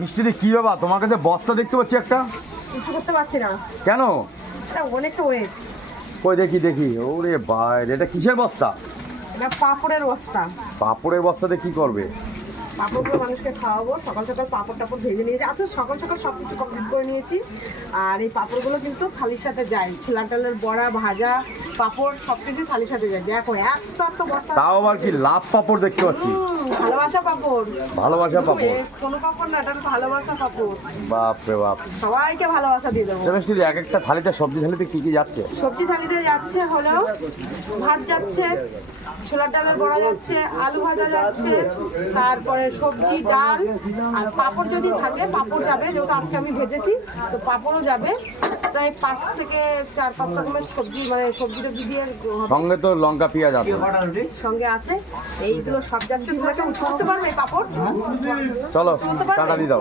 মিষ্টিদি কি বাবা, তোমার কাছে বস্তা দেখতে পাচ্ছি একটা? কিছু করতে পারছি না, কেন? এটা অনেকটা ওয়েট। কই দেখি দেখি। ওরে বাইরে, এটা কিসের বস্তা? এটা পাপড়ের বস্তা। পাপড়ের বস্তাতে কি করবে? পাপড়গুলো মানুষকে খাওয়াবো। সকাল সকাল পাপড় টাপড় ভেজে নিয়েছি। আচ্ছা, সকাল সকাল সব কিছু কমপ্লিট করে নিয়েছি। আর এই পাপড়গুলো কিন্তু থালির সাথে যায়, ছোলা ডালের বড়া, ভাজা, পাপড় সব কিছু থালির সাথে যায়। দেখো এত এত বস্তা। তাও আবার কি লাভ পাপড় দেখতে পাচ্ছি। ভালোবাসা পাপড়। ভালোবাসা পাপড়? কোনো পাপড় না, এটা ভালোবাসা পাপড়। বাপ রে বাপ। সবাইকে ভালোবাসা দিয়ে দেবো। মিষ্টিদি, এক একটা থালিতে, সবজি থালিতে কি কি যাচ্ছে? সবজি থালিতে যাচ্ছে হলো ভাত যাচ্ছে, ছোলার ডালের বড়া যাচ্ছে, আলু ভাজা যাচ্ছে, তারপরে সবজি, ডাল, আর পাঁপড় যদি থাকে পাঁপড় যাবে, যেহেতু আজকে আমি ভেজেছি তো পাঁপড়ও যাবে। প্রায় 5 থেকে 4-5 রকমের সবজি, মানে সবজি টবজি দিয়ে হবে। সঙ্গে তো লঙ্কা পেঁয়াজ আছে। সঙ্গে আছে এইগুলো সব যাচ্ছে। করতে পারবে পাঁপড়? চলো টাকা দিয়ে দাও।